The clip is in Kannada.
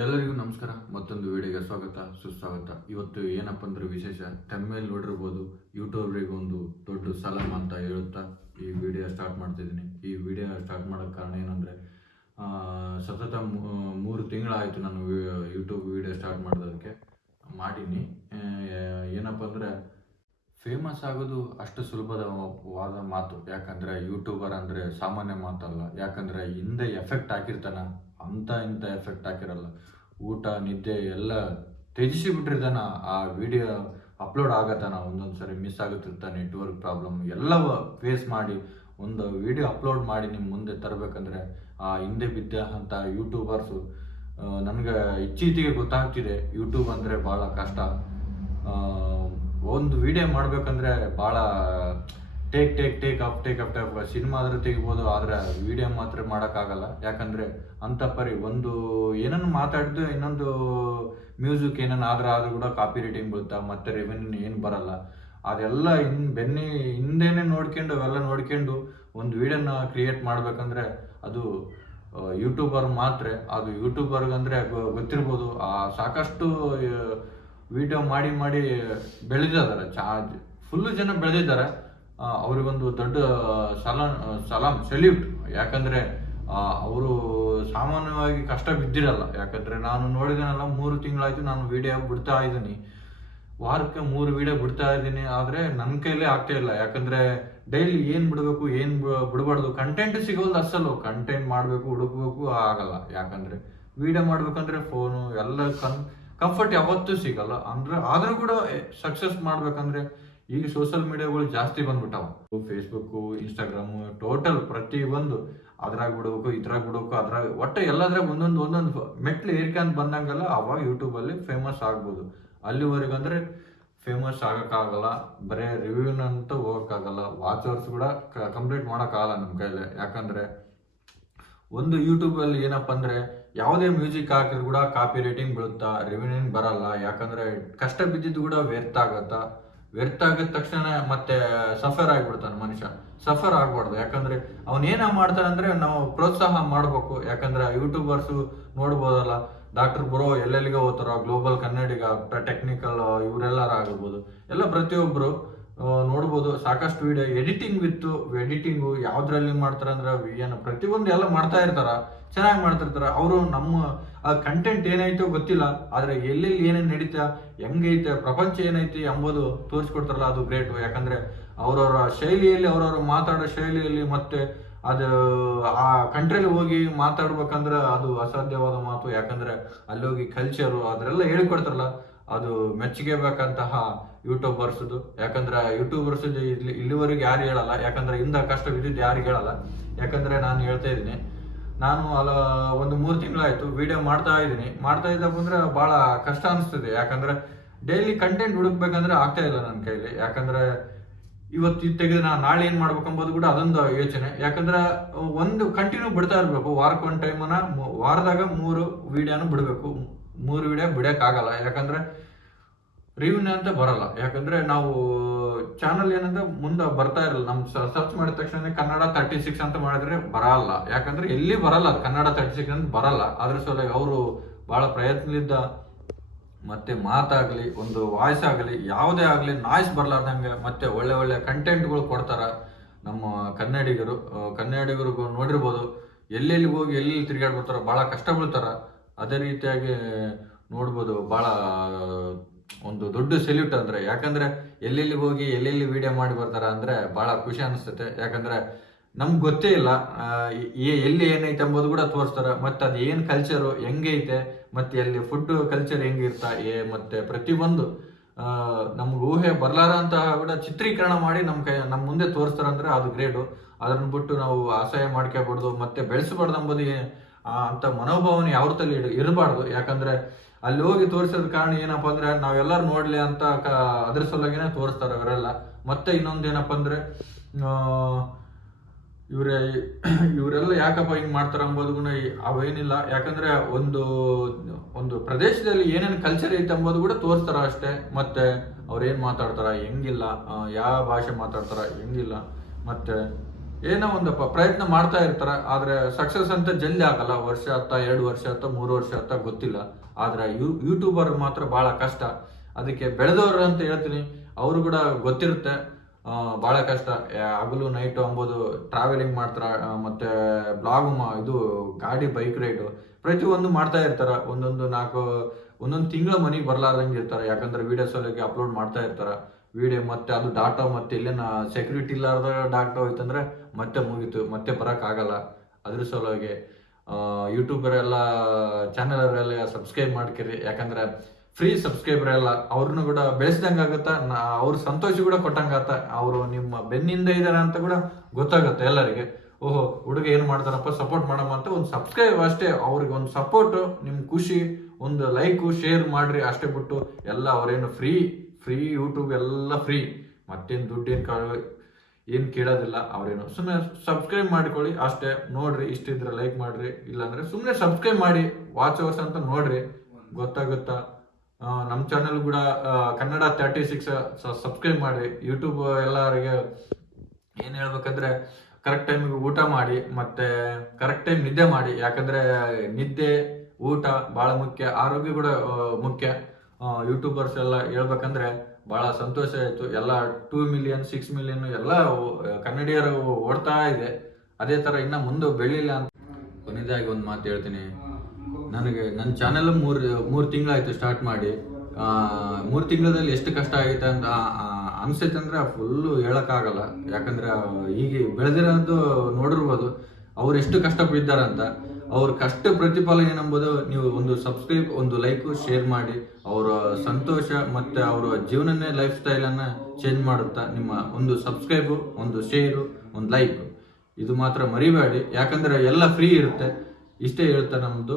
ಎಲ್ಲರಿಗೂ ನಮಸ್ಕಾರ. ಮತ್ತೊಂದು ವಿಡಿಯೋಗೆ ಸ್ವಾಗತ, ಸುಸ್ವಾಗತ. ಇವತ್ತು ಏನಪ್ಪ ಅಂದ್ರೆ ವಿಶೇಷ? ತಮ್ಮೇಲೆ ನೋಡಿರ್ಬೋದು ಯೂಟ್ಯೂಬ್ರಿಗೆ ಒಂದು ದೊಡ್ಡ ಸಲಾಮ್ ಅಂತ ಹೇಳುತ್ತಾ ಈ ವಿಡಿಯೋ ಸ್ಟಾರ್ಟ್ ಮಾಡ್ತಿದ್ದೀನಿ. ಈ ವಿಡಿಯೋ ಸ್ಟಾರ್ಟ್ ಮಾಡೋಕ್ಕೆ ಕಾರಣ ಏನಂದರೆ ಸತತ ಮೂರು ತಿಂಗಳಾಯಿತು ನಾನು ಯೂಟ್ಯೂಬ್ ವಿಡಿಯೋ ಸ್ಟಾರ್ಟ್ ಮಾಡೋದಕ್ಕೆ ಮಾಡೀನಿ. ಏನಪ್ಪ ಅಂದರೆ, ಫೇಮಸ್ ಆಗೋದು ಅಷ್ಟು ಸುಲಭದವಾದ ಮಾತು. ಯಾಕಂದರೆ ಯೂಟ್ಯೂಬರ್ ಅಂದರೆ ಸಾಮಾನ್ಯ ಮಾತಲ್ಲ. ಯಾಕಂದರೆ ಹಿಂದೆ ಎಫೆಕ್ಟ್ ಹಾಕಿರ್ತಾನ. ಅಂತ ಇಂಥ ಎಫೆಕ್ಟ್ ಹಾಕಿರಲ್ಲ. ಊಟ, ನಿದ್ದೆ ಎಲ್ಲ ತ್ಯಜಿಸಿ ಆ ವಿಡಿಯೋ ಅಪ್ಲೋಡ್ ಆಗತ್ತಾನ ಒಂದೊಂದು ಸರಿ ಮಿಸ್ ಆಗುತ್ತಿರ್ತಾನೆ ನೆಟ್ವರ್ಕ್ ಪ್ರಾಬ್ಲಮ್ ಎಲ್ಲ ಫೇಸ್ ಮಾಡಿ ಒಂದು ವಿಡಿಯೋ ಅಪ್ಲೋಡ್ ಮಾಡಿ ನಿಮ್ಮ ಮುಂದೆ ತರಬೇಕಂದ್ರೆ, ಆ ಹಿಂದೆ ಬಿದ್ದ ಅಂತ ಯೂಟ್ಯೂಬರ್ಸು ನನಗೆ ಇತ್ತೀಚೆಗೆ ಗೊತ್ತಾಗ್ತಿದೆ. ಯೂಟ್ಯೂಬ್ ಅಂದರೆ ಭಾಳ ಕಷ್ಟ. ಒಂದು ವಿಡಿಯೋ ಮಾಡಬೇಕಂದ್ರೆ ಭಾಳ take take take up take up take cinema ಆದ್ರೆ ತೆಗಿಬೋದು, ಆದರೆ ವಿಡಿಯೋ ಮಾತ್ರ ಮಾಡೋಕ್ಕಾಗಲ್ಲ. ಯಾಕಂದ್ರೆ ಅಂತ ಪರಿ ಒಂದು ಏನನ್ನು ಮಾತಾಡಿದ್ರು ಇನ್ನೊಂದು ಮ್ಯೂಸಿಕ್ ಏನನ್ನ ಆದ್ರೆ ಆದರೂ ಕೂಡ ಕಾಪಿ ರೇಟಿಂಗ್ ಬೀಳ್ತಾ ಮತ್ತೆ ರೆವೆನ್ಯೂ ಏನು ಬರಲ್ಲ? ಅದೆಲ್ಲ ಇನ್ ಬೆನ್ನಿ ಹಿಂದೆನೆ ನೋಡ್ಕೊಂಡು, ಅವೆಲ್ಲ ನೋಡ್ಕೊಂಡು ಒಂದು ವಿಡಿಯೋನ ಕ್ರಿಯೇಟ್ ಮಾಡಬೇಕಂದ್ರೆ ಅದು ಯೂಟ್ಯೂಬರ್ ಮಾತ್ರ. ಅದು ಯೂಟ್ಯೂಬರ್ಗೆ ಅಂದರೆ ಗೊತ್ತಿರ್ಬೋದು. ಆ, ಸಾಕಷ್ಟು ವಿಡಿಯೋ ಮಾಡಿ ಮಾಡಿ ಬೆಳೆದಿದ್ದಾರೆ ಚಾರ್ಜ್. ಫುಲ್ಲು ಜನ ಬೆಳೆದಿದ್ದಾರೆ. ಅವರಿಗೊಂದು ದೊಡ್ಡ ಸಲಾಂ ಸಲಾಮ್ ಸೆಲ್ಯೂಟ್. ಯಾಕಂದರೆ ಅವರು ಸಾಮಾನ್ಯವಾಗಿ ಕಷ್ಟ ಬಿದ್ದಿರಲ್ಲ. ಯಾಕಂದರೆ ನಾನು ನೋಡಿದನಲ್ಲ, ಮೂರು ತಿಂಗಳಾಯಿತು ನಾನು ವಿಡಿಯೋ ಬಿಡ್ತಾ ಇದ್ದೀನಿ. ವಾರಕ್ಕೆ ಮೂರು ವೀಡಿಯೋ ಬಿಡ್ತಾ ಇದ್ದೀನಿ, ಆದರೆ ನನ್ನ ಕೈಲೇ ಆಗ್ತಾ ಇಲ್ಲ. ಯಾಕಂದರೆ ಡೈಲಿ ಏನು ಬಿಡಬೇಕು, ಏನು ಬಿಡಬಾರ್ದು, ಕಂಟೆಂಟ್ ಸಿಗೋದು ಅಸಲು ಕಂಟೆಂಟ್ ಮಾಡಬೇಕು, ಹುಡುಕಬೇಕು ಆಗಲ್ಲ. ಯಾಕಂದರೆ ವಿಡಿಯೋ ಮಾಡಬೇಕಂದ್ರೆ ಫೋನು, ಎಲ್ಲ ಕನ್ ಕಂಫರ್ಟ್ ಯಾವತ್ತೂ ಸಿಗಲ್ಲ. ಅಂದರೆ ಆದರೂ ಕೂಡ ಸಕ್ಸಸ್ ಮಾಡ್ಬೇಕಂದ್ರೆ ಈಗ ಸೋಷಿಯಲ್ ಮೀಡಿಯಾಗಳು ಜಾಸ್ತಿ ಬಂದ್ಬಿಟ್ಟಾವ. ಫೇಸ್ಬುಕ್ ಇನ್ಸ್ಟಾಗ್ರಾಮು ಟೋಟಲ್ ಪ್ರತಿ ಒಂದು ಅದ್ರಾಗ ಬಿಡ್ಬೇಕು, ಇದ್ರಾಗ ಬಿಡ್ಬೇಕು, ಅದ್ರಾಗ ಒಟ್ಟು ಎಲ್ಲದ್ರಾಗ ಒಂದೊಂದು ಒಂದೊಂದು ಮೆಟ್ಲು ಏರ್ಕೊಂಡ್ ಬಂದಂಗೆಲ್ಲ ಅವಾಗ ಯೂಟ್ಯೂಬಲ್ಲಿ ಫೇಮಸ್ ಆಗ್ಬೋದು. ಅಲ್ಲಿವರೆಗಂದ್ರೆ ಫೇಮಸ್ ಆಗೋಕ್ಕಾಗಲ್ಲ, ಬರೇ ರಿವ್ಯೂನಂತ ಹೋಗಕ್ಕಾಗಲ್ಲ. ವಾಚರ್ಸ್ ಕೂಡ ಕಂಪ್ಲೀಟ್ ಮಾಡೋಕ್ಕಾಗಲ್ಲ ನಮ್ಮ ಕೈಲಿ. ಯಾಕಂದ್ರೆ ಒಂದು ಯೂಟ್ಯೂಬಲ್ಲಿ ಏನಪ್ಪ ಅಂದ್ರೆ ಯಾವುದೇ ಮ್ಯೂಸಿಕ್ ಹಾಕಿದ್ರು ಕೂಡ ಕಾಪಿ ರೇಟಿಂಗ್ ಬೀಳುತ್ತಾ ರೆವಿನ್ಯೂ ಬರಲ್ಲ. ಯಾಕಂದ್ರೆ ಕಷ್ಟ ಬಿದ್ದಿದ್ದು ಕೂಡ ವ್ಯರ್ಥ ಆಗತ್ತಾ. ವ್ಯರ್ಥ ಆಗಿದ ತಕ್ಷಣ ಮತ್ತೆ ಸಫರ್ ಆಗಿಬಿಡ್ತಾನೆ ಮನುಷ್ಯ. ಸಫರ್ ಆಗ್ಬಾರ್ದು. ಯಾಕಂದ್ರೆ ಅವನ್ ಏನ ಮಾಡ್ತಾನೆ ಅಂದ್ರೆ ನಾವು ಪ್ರೋತ್ಸಾಹ ಮಾಡ್ಬೇಕು. ಯಾಕಂದ್ರೆ ಯೂಟ್ಯೂಬರ್ಸು ನೋಡ್ಬೋದಲ್ಲ, ಡಾಕ್ಟರ್ ಬ್ರೋ ಎಲ್ಲೆಲ್ಲಿಗೆ ಹೋಗ್ತಾರ, ಗ್ಲೋಬಲ್ ಕನ್ನಡಿಗ ಟೆಕ್ನಿಕಲ್, ಇವರೆಲ್ಲರ ಆಗಿರ್ಬೋದು. ಎಲ್ಲ ಪ್ರತಿಯೊಬ್ಬರು ನೋಡ್ಬೋದು. ಸಾಕಷ್ಟು ವಿಡಿಯೋ, ಎಡಿಟಿಂಗ್ ವಿತ್ತು ಎಡಿಟಿಂಗು ಯಾವ್ದ್ರಲ್ಲಿ ಮಾಡ್ತಾರೆ ಅಂದ್ರೆ ಏನು ಪ್ರತಿಯೊಂದು ಎಲ್ಲ ಮಾಡ್ತಾ ಇರ್ತಾರ. ಚೆನ್ನಾಗಿ ಮಾಡ್ತಿರ್ತಾರ. ಅವರು ನಮ್ಮ ಆ ಕಂಟೆಂಟ್ ಏನೈತೋ ಗೊತ್ತಿಲ್ಲ, ಆದರೆ ಎಲ್ಲೆಲ್ಲಿ ಏನೇನು ನಡೀತಾ ಹೆಂಗೈತೆ ಪ್ರಪಂಚ ಏನೈತಿ ಎಂಬುದು ತೋರಿಸ್ಕೊಡ್ತಾರಲ್ಲ, ಅದು ಗ್ರೇಟ್ ಯಾಕಂದ್ರೆ ಅವರವರ ಶೈಲಿಯಲ್ಲಿ, ಅವ್ರವ್ರ ಮಾತಾಡೋ ಶೈಲಿಯಲ್ಲಿ ಮತ್ತೆ ಅದು ಆ ಕಂಟ್ರಿಲಿ ಹೋಗಿ ಮಾತಾಡ್ಬೇಕಂದ್ರೆ ಅದು ಅಸಾಧ್ಯವಾದ ಮಾತು. ಯಾಕಂದ್ರೆ ಅಲ್ಲಿ ಹೋಗಿ ಕಲ್ಚರು ಅದರೆಲ್ಲ ಹೇಳ್ಕೊಡ್ತಾರಲ್ಲ, ಅದು ಮೆಚ್ಚುಗೆ ಬೇಕಂತಹ ಯೂಟ್ಯೂಬರ್ಸ್ದು. ಯಾಕಂದ್ರೆ ಯೂಟ್ಯೂಬರ್ಸ್ ಇಲ್ಲಿ, ಇಲ್ಲಿವರೆಗೆ ಯಾರು ಹೇಳಲ್ಲ. ಯಾಕಂದ್ರೆ ಇಂದ ಕಷ್ಟ ಬಿದ್ದಿದ್ದು ಯಾರು ಹೇಳಲ್ಲ. ಯಾಕಂದ್ರೆ ನಾನು ಹೇಳ್ತಾ ಇದ್ದೀನಿ ನಾನು ಅಲ್ಲ ಒಂದು ಮೂರು ತಿಂಗಳಾಯ್ತು ವಿಡಿಯೋ ಮಾಡ್ತಾ ಇದ್ದೀನಿ. ಮಾಡ್ತಾ ಇದ್ದಾಗ ಬಂದ್ರೆ ಬಹಳ ಕಷ್ಟ ಅನಿಸ್ತದೆ. ಯಾಕಂದ್ರೆ ಡೈಲಿ ಕಂಟೆಂಟ್ ಹುಡುಕ್ಬೇಕಂದ್ರೆ ಆಗ್ತಾ ಇಲ್ಲ ನನ್ನ ಕೈಲಿ. ಯಾಕಂದ್ರೆ ಇವತ್ತು ಇದು ತೆಗೆದ್ರೆ ನಾನು ನಾಳೆ ಏನ್ ಮಾಡ್ಬೇಕಂಬೋದು ಕೂಡ ಅದೊಂದು ಯೋಚನೆ. ಯಾಕಂದ್ರೆ ಒಂದು ಕಂಟಿನ್ಯೂ ಬಿಡ್ತಾ ಇರಬೇಕು. ವಾರಕ್ಕೆ ಒಂದು ಟೈಮನ್ನ ವಾರದಾಗ ಮೂರು ವಿಡಿಯೋನ ಬಿಡಬೇಕು. ಮೂರು ವಿಡಿಯೋ ಬಿಡೋಕ್ಕಾಗಲ್ಲ ಯಾಕಂದ್ರೆ ರಿವ್ಯೂನ ಅಂತ ಬರಲ್ಲ. ಯಾಕಂದ್ರೆ ನಾವು ಚಾನಲ್ ಏನಂದ್ರೆ ಮುಂದೆ ಬರ್ತಾ ಇರಲ್ಲ. ನಮ್ ಸರ್ಚ್ ಮಾಡಿದ ತಕ್ಷಣ ಕನ್ನಡ ತರ್ಟಿ ಸಿಕ್ಸ್ ಅಂತ ಮಾಡಿದ್ರೆ ಬರಲ್ಲ. ಯಾಕಂದ್ರೆ ಎಲ್ಲಿ ಬರಲ್ಲ ಕನ್ನಡ ತರ್ಟಿ ಸಿಕ್ಸ್ ಅಂತ ಬರಲ್ಲ. ಅದ್ರ ಸಲುವಾಗಿ ಅವರು ಬಹಳ ಪ್ರಯತ್ನದಿಂದ ಮತ್ತೆ ಮಾತಾಗ್ಲಿ, ಒಂದು ವಾಯ್ಸ್ ಆಗಲಿ, ಯಾವುದೇ ಆಗಲಿ ನಾಯ್ಸ್ ಬರ್ಲಾರ್ದಂಗೆ ಮತ್ತೆ ಒಳ್ಳೆ ಒಳ್ಳೆ ಕಂಟೆಂಟ್ಗಳು ಕೊಡ್ತಾರ ನಮ್ಮ ಕನ್ನಡಿಗರು. ಕನ್ನಡಿಗರಿಗೂ ಕನ್ನಡಿಗರು ನೋಡಿರ್ಬೋದು. ಎಲ್ಲೆಲ್ಲಿ ಹೋಗಿ ಎಲ್ಲೆಲ್ಲಿ ತಿರುಗಾಡ್ ಬರ್ತಾರ ಭಾಳ ಕಷ್ಟ ಬೀಳ್ತಾರ ಅದೇ ರೀತಿಯಾಗಿ ನೋಡ್ಬೋದು. ಭಾಳ ಒಂದು ದೊಡ್ಡ ಸೆಲ್ಯೂಟ್ ಅಂದ್ರೆ, ಯಾಕಂದ್ರೆ ಎಲ್ಲೆಲ್ಲಿ ಹೋಗಿ ಎಲ್ಲೆಲ್ಲಿ ವಿಡಿಯೋ ಮಾಡಿ ಬರ್ತಾರ ಅಂದ್ರೆ ಭಾಳ ಖುಷಿ ಅನಿಸ್ತೈತೆ. ಯಾಕಂದ್ರೆ ನಮ್ಗೆ ಗೊತ್ತೇ ಇಲ್ಲ ಎಲ್ಲಿ ಏನೈತೆ ಎಂಬುದು ಕೂಡ ತೋರಿಸ್ತಾರೆ. ಮತ್ತೆ ಅದು ಏನು ಕಲ್ಚರು ಹೆಂಗೈತೆ, ಮತ್ತೆ ಅಲ್ಲಿ ಫುಡ್ ಕಲ್ಚರ್ ಹೆಂಗಿರ್ತಾ ಏ ಮತ್ತೆ ಪ್ರತಿಯೊಂದು ನಮ್ಗೆ ಊಹೆ ಬರ್ಲಾರಂತಹ ಕೂಡ ಚಿತ್ರೀಕರಣ ಮಾಡಿ ನಮ್ಮ ಕೈ ನಮ್ಮ ಮುಂದೆ ತೋರಿಸ್ತಾರೆ ಅಂದ್ರೆ ಅದು ಗ್ರೇಡು ಅದನ್ನು ಬಿಟ್ಟು ನಾವು ಅಸಹ್ಯ ಮಾಡ್ಕೋಬಾರ್ದು ಮತ್ತೆ ಬೆಳೆಸಬಾರ್ದು ಎಂಬುದು ಅಂತ ಮನೋಭಾವನೆ ಯಾವ ತಲೆ ಇರಬಾರ್ದು. ಯಾಕಂದ್ರೆ ಅಲ್ಲಿ ಹೋಗಿ ತೋರಿಸೋದ್ ಕಾರಣ ಏನಪ್ಪಾ ಅಂದ್ರೆ ನಾವೆಲ್ಲರೂ ನೋಡ್ಲಿ ಅಂತ ಅದ್ರ ಸಲುವಾಗಿನೇ ತೋರಿಸ್ತಾರೆ ಅವರೆಲ್ಲ. ಮತ್ತೆ ಇನ್ನೊಂದು ಏನಪ್ಪ ಅಂದ್ರೆ ಇವ್ರೆ, ಇವರೆಲ್ಲ ಯಾಕಪ್ಪ ಹಿಂಗೆ ಮಾಡ್ತಾರ ಅಂಬೋದು ಕೂಡ ಅವೇನಿಲ್ಲ. ಯಾಕಂದ್ರೆ ಒಂದು ಒಂದು ಪ್ರದೇಶದಲ್ಲಿ ಏನೇನು ಕಲ್ಚರ್ ಐತೆ ಅಂಬೋದು ಕೂಡ ತೋರಿಸ್ತಾರ ಅಷ್ಟೇ. ಮತ್ತೆ ಅವ್ರು ಏನ್ ಮಾತಾಡ್ತಾರ? ಹೆಂಗಿಲ್ಲ. ಯಾವ ಭಾಷೆ ಮಾತಾಡ್ತಾರ? ಹೆಂಗಿಲ್ಲ. ಮತ್ತೆ ಏನೋ ಒಂದಪ್ಪ ಪ್ರಯತ್ನ ಮಾಡ್ತಾ ಇರ್ತಾರ, ಆದರೆ ಸಕ್ಸಸ್ ಅಂತ ಜಲ್ದಿ ಆಗಲ್ಲ. ವರ್ಷ ಹತ್ತ, ಎರಡು ವರ್ಷ ಹತ್ತ, ಮೂರು ವರ್ಷ ಹತ್ತ ಗೊತ್ತಿಲ್ಲ. ಆದರೆ ಯೂ ಯೂಟ್ಯೂಬರ್ ಮಾತ್ರ ಬಹಳ ಕಷ್ಟ. ಅದಕ್ಕೆ ಬೆಳೆದವರು ಅಂತ ಹೇಳ್ತೀನಿ, ಅವರು ಕೂಡ ಗೊತ್ತಿರುತ್ತೆ. ಭಾಳ ಕಷ್ಟ. ಹಗಲು ನೈಟು ಅಂಬೋದು ಟ್ರಾವೆಲಿಂಗ್ ಮಾಡ್ತಾರೆ ಮತ್ತು ಬ್ಲಾಗ್ ಇದು ಗಾಡಿ ಬೈಕ್ ರೈಡು ಪ್ರತಿಯೊಂದು ಮಾಡ್ತಾ ಇರ್ತಾರ. ಒಂದೊಂದು ನಾಲ್ಕು, ಒಂದೊಂದು ತಿಂಗಳ ಮನೆಗೆ ಬರ್ಲಾರ್ದಂಗೆ ಇರ್ತಾರೆ. ಯಾಕಂದ್ರೆ ವಿಡಿಯೋಸ್ ಅಲ್ಲಿ ಅಪ್ಲೋಡ್ ಮಾಡ್ತಾ ಇರ್ತಾರ. ವಿಡಿಯೋ ಮತ್ತೆ ಅದು ಡಾಟಾ ಮತ್ತೆ ಇಲ್ಲೇನ ಸೆಕ್ಯೂರಿಟಿ ಇಲ್ಲಾರ್ದ ಡಾಟಾ ಹೋಯ್ತಂದ್ರೆ ಮತ್ತೆ ಮುಗೀತು, ಮತ್ತೆ ಬರೋಕ್ಕಾಗಲ್ಲ. ಅದ್ರ ಸಲುವಾಗಿ ಯೂಟ್ಯೂಬರ್ ಎಲ್ಲ ಚಾನೆಲ್ ಅವರೆಲ್ಲ ಸಬ್ಸ್ಕ್ರೈಬ್ ಮಾಡ್ಕಿರಿ. ಯಾಕಂದ್ರೆ ಫ್ರೀ ಸಬ್ಸ್ಕ್ರೈಬರ್ ಎಲ್ಲ ಅವ್ರನ್ನೂ ಕೂಡ ಬೆಳೆಸ್ದಂಗೆ ಆಗುತ್ತಾ, ನಾ, ಅವ್ರ ಸಂತೋಷ ಕೂಡ ಕೊಟ್ಟಂಗಾತ ಅವರು ನಿಮ್ಮ ಬೆನ್ನಿಂದ ಇದ್ದಾರೆ ಅಂತ ಕೂಡ ಗೊತ್ತಾಗುತ್ತೆ ಎಲ್ಲರಿಗೆ. ಓಹೋ, ಹುಡುಗ ಏನು ಮಾಡ್ತಾರಪ್ಪ ಸಪೋರ್ಟ್ ಮಾಡಮ್ಮ ಅಂತ ಒಂದು ಸಬ್ಸ್ಕ್ರೈಬ್ ಅಷ್ಟೇ, ಅವ್ರಿಗೆ ಒಂದು ಸಪೋರ್ಟ್ ನಿಮ್ಮ ಖುಷಿ, ಒಂದು ಲೈಕು ಶೇರ್ ಮಾಡ್ರಿ ಅಷ್ಟೇ ಬಿಟ್ಟು, ಎಲ್ಲ ಅವರೇನು ಫ್ರೀ ಫ್ರೀ ಯೂಟ್ಯೂಬ್ ಎಲ್ಲ ಫ್ರೀ ಮತ್ತೇನು ದುಡ್ಡೇನು ಕಾ ಏನು ಕೇಳೋದಿಲ್ಲ, ಅವರೇನು. ಸುಮ್ಮನೆ ಸಬ್ಸ್ಕ್ರೈಬ್ ಮಾಡ್ಕೊಳ್ಳಿ. ಅಷ್ಟೇ, ನೋಡ್ರಿ ಇಷ್ಟಿದ್ರೆ ಲೈಕ್ ಮಾಡ್ರಿ. ಇಲ್ಲಾಂದ್ರೆ ಸುಮ್ಮನೆ ಸಬ್ಸ್ಕ್ರೈಬ್ ಮಾಡಿ. ವಾಚ್ ಅವರ್ಸ್ ಅಂತ ನೋಡ್ರಿ. ಗೊತ್ತಾಗುತ್ತಾ? ನಮ್ಮ ಚಾನಲ್ ಕೂಡ ಕನ್ನಡ ತರ್ಟಿ ಸಿಕ್ಸ್ ಸಬ್ಸ್ಕ್ರೈಬ್ ಮಾಡಿ. ಯೂಟ್ಯೂಬ್ ಎಲ್ಲರಿಗೆ ಏನು ಹೇಳ್ಬೇಕಂದ್ರೆ ಕರೆಕ್ಟ್ ಟೈಮಿಗೆ ಊಟ ಮಾಡಿ, ಮತ್ತೆ ಕರೆಕ್ಟ್ ಟೈಮ್ ನಿದ್ದೆ ಮಾಡಿ. ಯಾಕಂದ್ರೆ, ನಿದ್ದೆ, ಊಟ ಬಹಳ ಮುಖ್ಯ. ಆರೋಗ್ಯ ಕೂಡ ಮುಖ್ಯ. ಯೂಟ್ಯೂಬರ್ಸ್ ಎಲ್ಲ ಹೇಳ್ಬೇಕಂದ್ರೆ ಬಹಳ ಸಂತೋಷ ಆಯ್ತು. ಎಲ್ಲ ಟೂ ಮಿಲಿಯನ್ ಸಿಕ್ಸ್ ಮಿಲಿಯನ್ ಎಲ್ಲ ಕನ್ನಡಿಯರು ಓಡ್ತಾ ಇದೆ. ಅದೇ ಥರ ಇನ್ನ ಮುಂದೆ ಬೆಳಿಲ್ಲ ಅಂತ. ಕೊನೆಯದಾಗಿ ಒಂದು ಮಾತು ಹೇಳ್ತೀನಿ. ನನಗೆ ನನ್ನ ಚಾನೆಲ್ ಮೂರು ಮೂರು ತಿಂಗಳಾಯಿತು ಸ್ಟಾರ್ಟ್ ಮಾಡಿ. ಮೂರು ತಿಂಗಳಲ್ಲಿ ಎಷ್ಟು ಕಷ್ಟ ಆಗೈತೆ ಅಂತ ಅನಿಸೈತೆ ಅಂದರೆ ಫುಲ್ಲು ಹೇಳೋಕ್ಕಾಗಲ್ಲ. ಯಾಕಂದ್ರೆ ಈಗ ಬೆಳೆದಿರೋದು ನೋಡಿರ್ಬೋದು. ಅವ್ರು ಎಷ್ಟು ಕಷ್ಟ ಬಿದ್ದಾರಂತ ಅವ್ರ ಕಷ್ಟ ಪ್ರತಿಫಲ ಏನಂಬುದು ನೀವು ಒಂದು ಸಬ್ಸ್ಕ್ರೈಬ್ ಒಂದು ಲೈಕು ಶೇರ್ ಮಾಡಿ, ಅವರ ಸಂತೋಷ ಮತ್ತೆ ಅವರ ಜೀವನನೇ ಲೈಫ್ ಸ್ಟೈಲನ್ನು ಚೇಂಜ್ ಮಾಡುತ್ತಾ ನಿಮ್ಮ ಒಂದು ಸಬ್ಸ್ಕ್ರೈಬು ಒಂದು ಶೇರು ಒಂದು ಲೈಕ್ ಇದು ಮಾತ್ರ ಮರಿಬೇಡಿ. ಯಾಕಂದ್ರೆ ಎಲ್ಲ ಫ್ರೀ ಇರುತ್ತೆ. ಇಷ್ಟೇ ಹೇಳ್ತಾ ನಮ್ಮದು